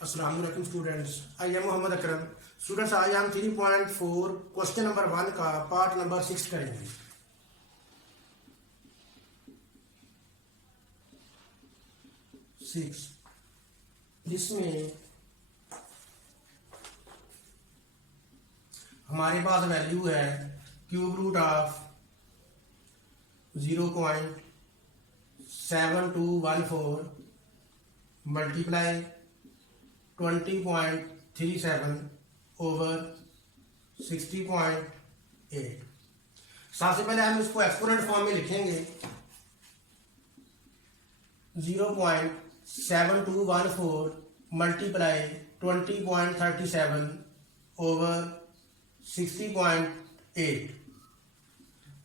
अस्सलाम वालेकुम students, I am Mohammad Akram. Students, आज हम 3.4 क्वेश्चन नंबर 1 का पार्ट नंबर 6 करेंगे। जिसमें हमारे पास वैल्यू है cube root of 0.7214 multiply 20.37 over 60.8। सबसे पहले हम इसको एक्सपोनेंट फॉर्म में लिखेंगे। 0.7214 मल्टीप्लाई 20.37 ओवर 60.8।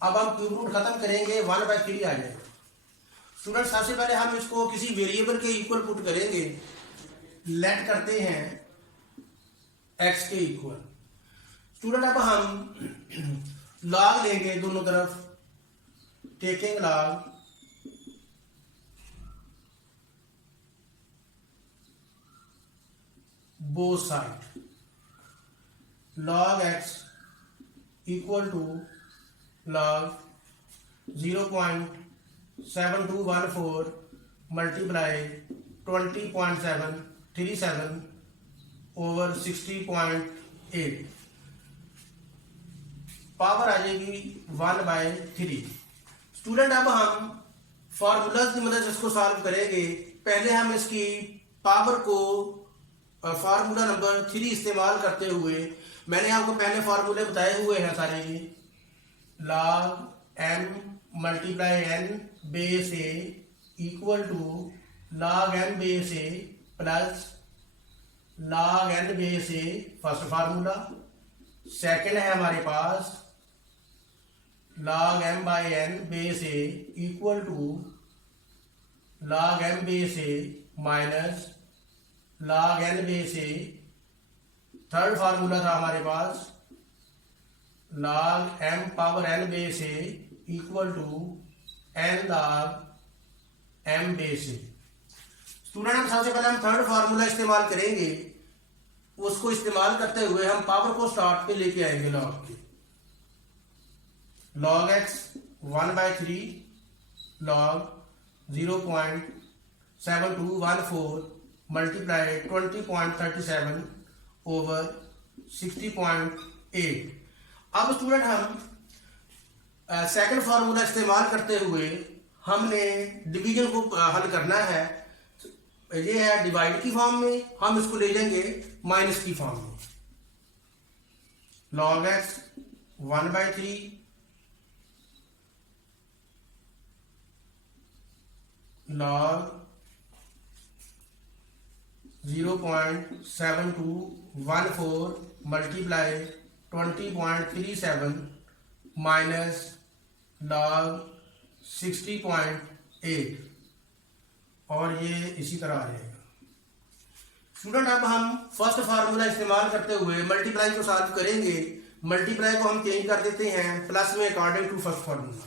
अब हम क्यूब रूट खत्म करेंगे, 1/3 आ जाएगा। स्टूडेंट, सबसे पहले हम इसको किसी वेरिएबल के इक्वल पुट करेंगे। लेट करते हैं x के इक्वल। स्टूडेंट, अब हम लॉग लेंगे दोनों तरफ, taking log both side. log x equal to log 0.7214 multiply 20.737 over 60.8। Power आ जाएगी 1/3। स्टूडेंट, अब हम फार्मूलाज की मदद से इसको सॉल्व करेंगे। पहले हम इसकी पावर को फार्मूला नंबर 3 इस्तेमाल करते हुए, मैंने आपको पहले फार्मूले बताए हुए हैं सारे, log m multiply n base a equal to log m base a plus log n base a, first formula. Second है हमारे पास log m by n base a equal to log m base a minus log n base a। Third formula था हमारे पास log m power n base a equal to n log m base a। Student, हम सबसे पहले हम third formula इस्तेमाल करेंगे। उसको इस्तेमाल करते हुए हम पावर को स्टार्ट पे लेके आएंगे log के। log x 1/3 log 0.7214 multiply 20.37 over 60.8। अब स्टूडेंट, हम सेकंड फार्मूला इस्तेमाल करते हुए हमने डिवीजन को हल करना है। ये है डिवाइड की फॉर्म में, हम इसको ले जाएंगे माइनस की फॉर्म में। log x 1/3 log 0.7214 multiply 20.37 minus log 60.8, और ये इसी तरह आ जाएगा। स्टूडेंट, अब हम फर्स्ट फार्मूला इस्तेमाल करते हुए मल्टीप्लाई को सॉल्व करेंगे। मल्टीप्लाई को हम चेंज कर देते हैं प्लस में according to first formula.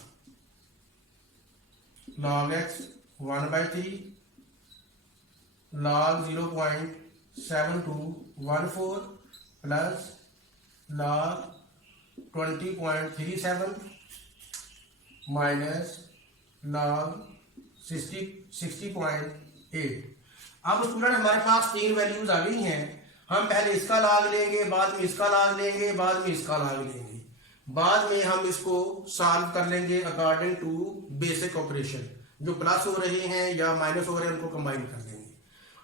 log x 1/3 log 0.7214 plus log 20.37 minus log 60.8। अब स्टूडेंट, हमारे पास तीन वैल्यूज आ गई हैं। हम पहले इसका लॉग लेंगे, बाद में इसका लॉग लेंगे, बाद में इसका लॉग लेंगे। बाद में हम इसको सॉल्व कर लेंगे अकॉर्डिंग टू बेसिक ऑपरेशन। जो प्लस हो रहे हैं या माइनस हो रहे हैं उनको कंबाइन कर देंगे।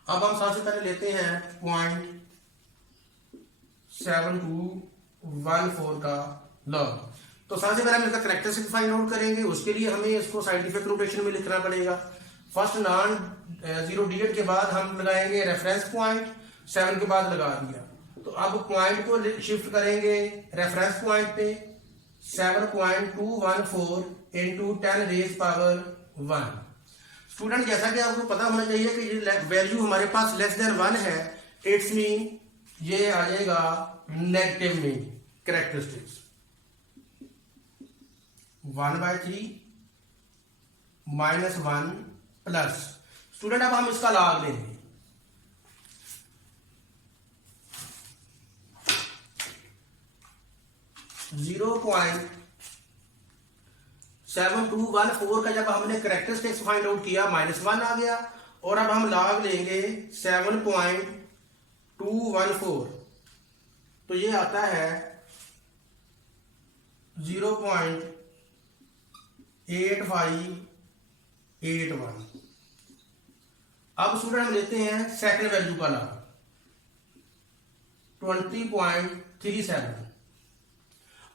अब हम सबसे पहले लेते हैं 0.7214 का लॉग। तो सबसे पहले हम इसका कैरेक्टरिस्टिक फाइंड आउट करेंगे। उसके लिए हमें इसको साइंटिफिक नोटेशन में लिखना पड़ेगा। फर्स्ट नॉन जीरो डिजिट के बाद हम लगाएंगे रेफरेंस पॉइंट, 7 के बाद लगा दिया। तो अब पॉइंट को शिफ्ट करेंगे रेफरेंस पॉइंट पे। 7.214 इंटू 10 रेज पावर 1। स्टूडेंट, जैसा कि आपको पता होना चाहिए कि ये वैल्यू हमारे पास लेस देन 1 है, इट्स मीन ये आ जाएगा नेगेटिव में कैरेक्टरिस्टिक्स। 1/3 -1 प्लस। स्टूडेंट, अब हम इसका लॉग लेंगे। 0.7214 का जब हमने करेक्टरिस्टिक्स फाइंड आउट किया -1 आ गया, और अब हम लॉग लेंगे 7.214, तो ये आता है 0.8581। अब स्टूडेंट हम लेते हैं सेकंड वैल्यू का लॉग 20.37।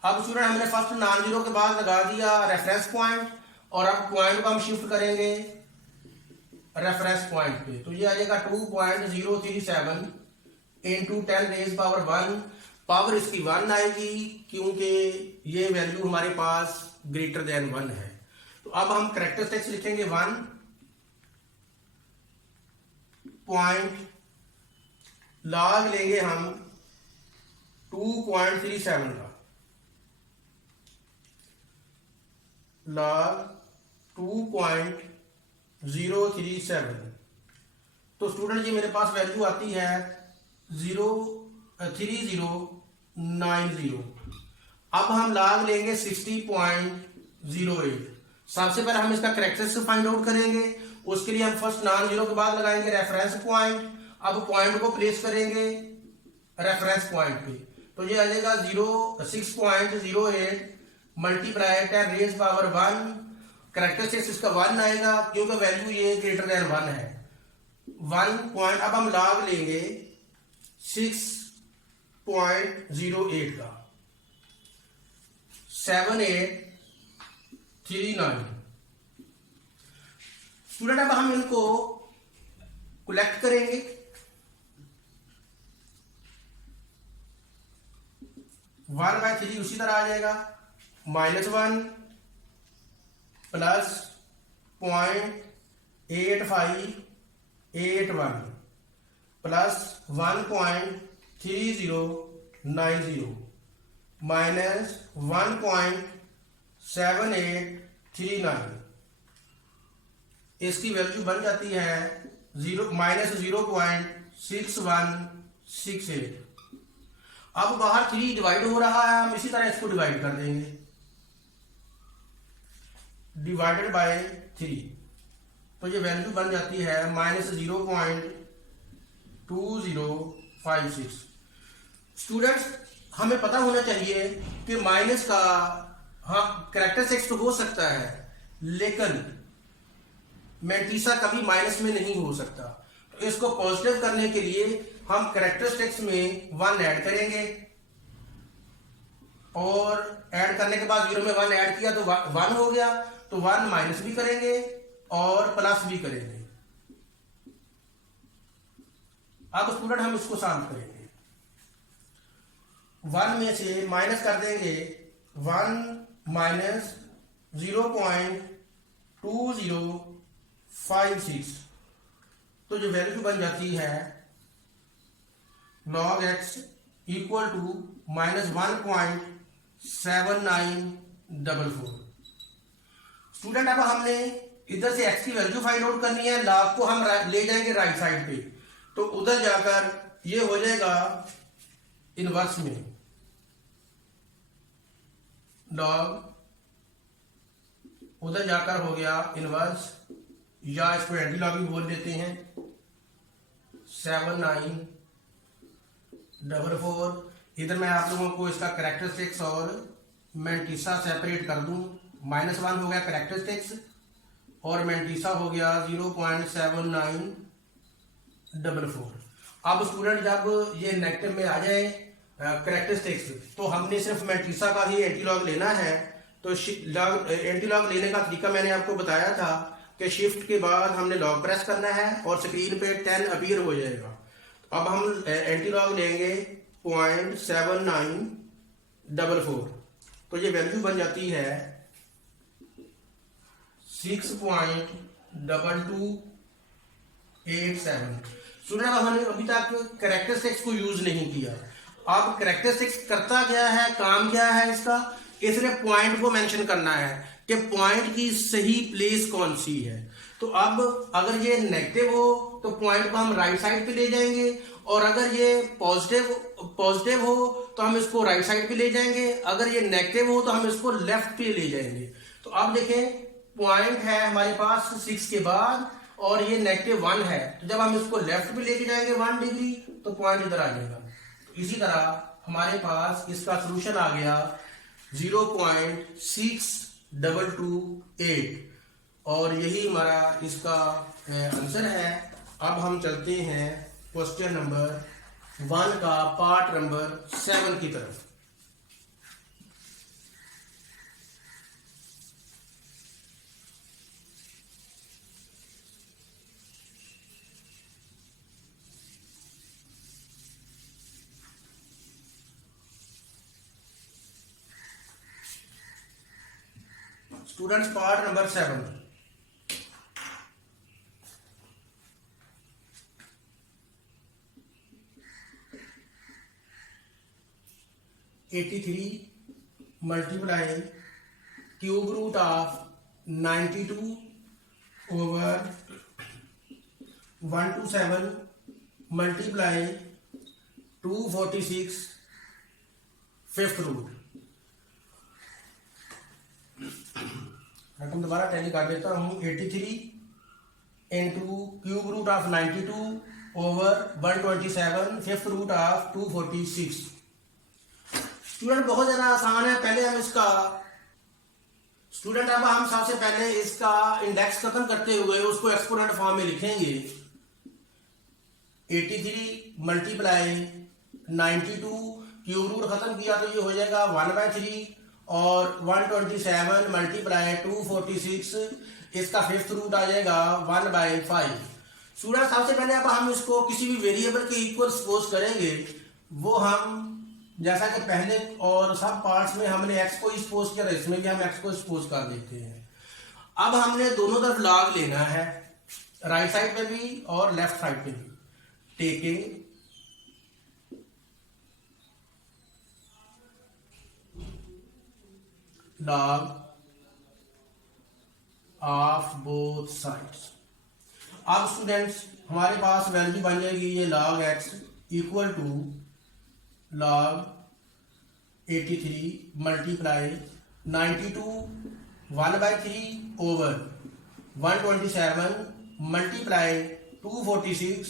अब स्टूडेंट हमने फर्स्ट नॉन जीरो के बाद लगा दिया रेफरेंस पॉइंट, और अब पॉइंट को हम शिफ्ट करेंगे रेफरेंस पॉइंट पे, तो ये आ जाएगा 2.037 इंटू 10⁻1। पावर इसकी 1 आएगी क्योंकि ये वैल्यू हमारे पास ग्रेटर देन 1 है। तो अब हम करेक्टरिस्टिक्स लिखेंगे 1 पॉइंट, लॉग लेंगे हम 2.37 का, लॉग 2.037। तो स्टूडेंट जी मेरे पास वैल्यू आती है 3090। अब हम लॉग लेंगे 60.08। सबसे पहले हम इसका करेक्टरिस्टिक्स फाइंड आउट करेंगे, उसके लिए हम फर्स्ट नॉन जीरो के बाद लगाएंगे रेफरेंस पॉइंट। अब पॉइंट को प्लेस करेंगे रेफरेंस पॉइंट पे, तो ये आ जाएगा 6.08 मल्टीप्लाई 10⁻1। करेक्टरिस्टिक्स इसका 1 आएगा क्योंकि वैल्यू ये ग्रेटर देन 1 है। 1 पॉइंट, अब हम लॉग लेंगे 6.08 का, 7839। स्टूडेंट अब हम इनको कलेक्ट करेंगे, 1/3 उसी तरह आ जाएगा, -1 प्लस 0.8581 प्लस 1.3090 माइनस 1.7839। इसकी वैल्यू बन जाती है -0.6168। अब बाहर 3 डिवाइड हो रहा है, हम इसी तरह इसको डिवाइड कर देंगे, डिवाइडेड बाय 3, तो ये वैल्यू बन जाती है -0.2056। स्टूडेंट्स हमें पता होना चाहिए कि माइनस का हाँ करेक्टरिस्टिक्स तो हो सकता है, लेकिन मैंटीसा कभी माइनस में नहीं हो सकता। तो इसको पॉजिटिव करने के लिए हम करेक्टरिस्टिक्स में 1 ऐड करेंगे, और ऐड करने के बाद 0 में 1 ऐड किया तो 1 हो गया, तो 1 माइनस भी करेंगे और प्लस भी करेंगे। अब स्टूडेंट हम इसको सॉल्व करेंगे, 1 में से माइनस कर देंगे 1 माइनस 0.2056, तो जो वैल्यू बन जाती है log x equal to -1.7944। Student अब हमने इधर से x की वैल्यू फाइंड आउट करनी है, log को हम ले जाएंगे राइट साइड पे, तो उधर जाकर ये हो जाएगा इनवर्स में, log उधर जाकर हो गया इनवर्स, या इसको एंटीलॉग भी बोल देते हैं, 7944। इधर मैं आप लोगों को इसका करेक्टरिस्टिक्स और मैंटीसा सेपरेट कर दूं, -1 हो गया करेक्टरिस्टिक्स और मैंटीसा हो गया 0.7944। अब स्टूडेंट जब ये नेगेटिव में आ जाए करेक्टरिस्टिक्स, तो हमने सिर्फ मैंटीसा का ही एंटीलॉग लेना है। तो एंटीलॉग लेने का तरीका मैंने आपको बताया था कि शिफ्ट के बाद हमने लॉग प्रेस करना है और स्क्रीन पे 10 अपीयर हो जाएगा। अब हम एंटीलॉग लेंगे 0.7944, तो ये वैल्यू बन जाती है 6.2287। स्टूडेंट हमने अभी तक करेक्टरिस्टिक्स को यूज नहीं किया। अब करेक्टरिस्टिक्स करता क्या है, काम क्या है इसका, इसने पॉइंट को मेंशन करना है कि पॉइंट की सही प्लेस कौन सी है। तो अब अगर ये नेगेटिव हो तो पॉइंट को हम राइट साइड पे ले जाएंगे, और अगर ये पॉजिटिव हो तो हम इसको राइट साइड पे ले जाएंगे, अगर ये नेगेटिव हो तो हम इसको लेफ्ट पे ले जाएंगे। तो अब देखें पॉइंट है हमारे पास 6 के बाद और ये -1 है, तो जब हम इसको लेफ्ट पे लेके जाएंगे 1 डिग्री तो पॉइंट इधर आ जाएगा। तो इसी तरह हमारे पास इसका सोल्यूशन आ गया 0.6228 और यही हमारा इसका आंसर है। अब हम चलते हैं क्वेश्चन नंबर 1 का पार्ट नंबर 7 की तरफ। Students part number 7। (83 multiply cube root of 92 over 127 multiply 246 5th root. रकम दोबारा टैली कर देता हूँ। 83 into cube root of 92 over 127 5th root of 246। Student बहुत ज़्यादा आसान है। पहले हम इसका स्टूडेंट अब हम सबसे पहले इसका इंडेक्स खत्म करते हुए उसको एक्सपोनेंट फॉर्म में लिखेंगे। 83 मल्टीप्लाई 92 क्यूब रूट खत्म किया तो ये हो जाएगा 1/3 और 127 मल्टीप्लाई 246 इसका 5th रूट आ जाएगा 1/5। स्टूडेंट सबसे पहले अब हम इसको किसी भी वेरिएबल के इक्वल सपोज करेंगे। वो हम जैसा कि पहले और सब पार्ट्स में हमने x को सपोज किया, इसमें भी हम x को सपोज कर देते हैं। अब हमने दोनों तरफ लॉग लेना है, राइट साइड पे भी और लेफ्ट साइड पे भी। Taking log of both sides. अब स्टूडेंट्स हमारे पास वैल्यू बन जाएगी ये log x equal to log 83 multiply 92 1/3 over 127 multiply 246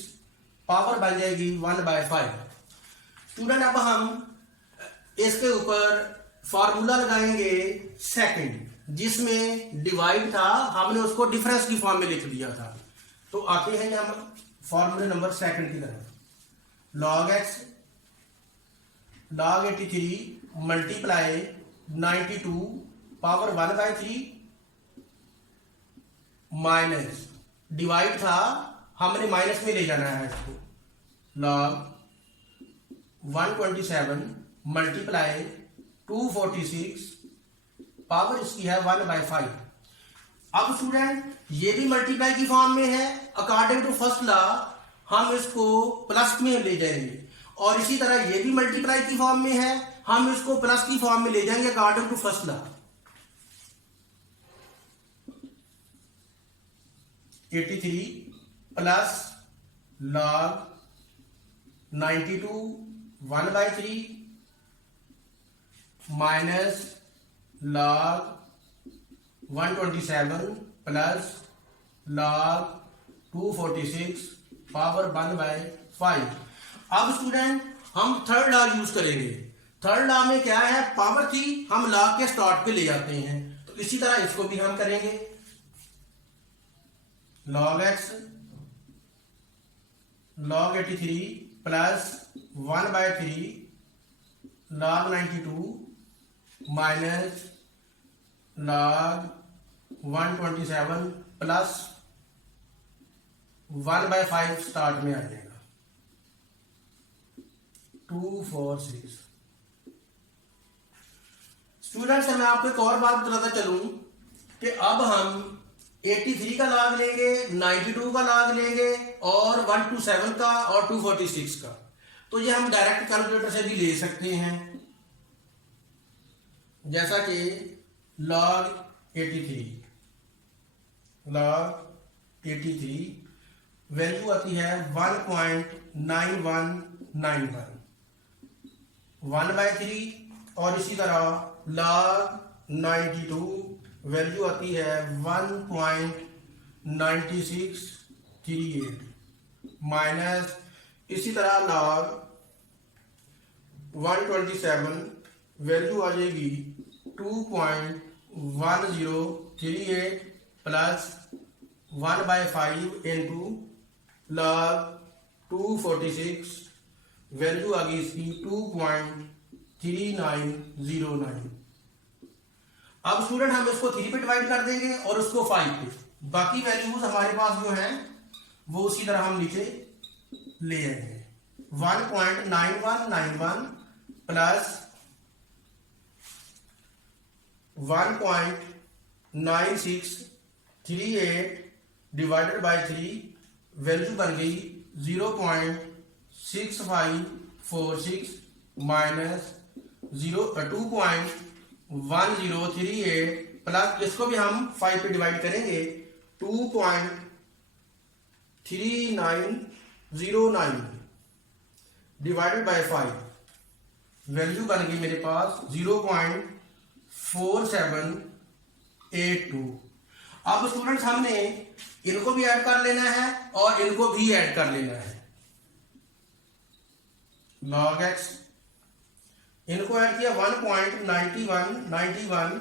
power बन जाएगी 1/5। स्टूडेंट अब हम इसके ऊपर फॉर्मूला लगाएंगे सेकंड, जिसमें डिवाइड था हमने उसको डिफरेंस की फॉर्म में लिख दिया था। तो आते हैं हम फॉर्मूले नंबर सेकंड की तरफ। log x log 83 multiply 92 power 1/3 minus divide था हमने माइनस में ले जाना है इसको। log 127 मल्टीप्लाई 246 पावर इसकी है 1/5। अब स्टूडेंट ये भी मल्टीप्लाई की फॉर्म में है। अकॉर्डिंग टू फर्स्ट लॉ हम इसको प्लस में ले जाएंगे और इसी तरह ये भी मल्टीप्लाई की फॉर्म में है, हम इसको प्लस की फॉर्म में ले जाएंगे according to first law. 83 plus log 92 1/3 minus log 127 plus log 246 power 1/5। अब स्टूडेंट हम थर्ड लॉ यूज करेंगे। थर्ड लॉ में क्या है, पावर थी हम लॉग के स्टार्ट पे ले जाते हैं, तो इसी तरह इसको भी हम करेंगे। log x log 83 plus 1/3 log 92 minus log 127 plus 1/5 start में आ जाएगा 246। स्टूडेंट्स मैं आपको एक और बात बताता चलूं कि अब हम 83 का लॉग लेंगे, 92 का लॉग लेंगे और 127 का और 246 का। तो ये हम डायरेक्ट कैलकुलेटर से भी ले सकते हैं, जैसा कि log 83 वैल्यू आती है 1.9191 1/3 और इसी तरह log 92 वैल्यू आती है 1.9638 माइनस इसी तरह log 127 वैल्यू आ जाएगी 2.1038 प्लस 1/5 इंटू log 246 वैल्यू आ गई इसकी 2.3909। अब स्टूडेंट हम इसको 3 पे डिवाइड कर देंगे और उसको 5 पे। बाकी वैल्यूज हमारे पास जो हैं वो उसी तरह हम नीचे ले आएंगे। 1.9191 प्लस 1.9638 डिवाइडेड बाय 3 वैल्यू बन गई 0.6546 माइनस 2.1038 प्लस इसको भी हम 5 पे डिवाइड करेंगे 2.3909 डिवाइडेड बाय 5 वैल्यू बन गई मेरे पास 0.4782। अब स्टूडेंट्स हमने इनको भी ऐड कर लेना है और इनको भी ऐड कर लेना है। log x इनको ऐड किया 1.9191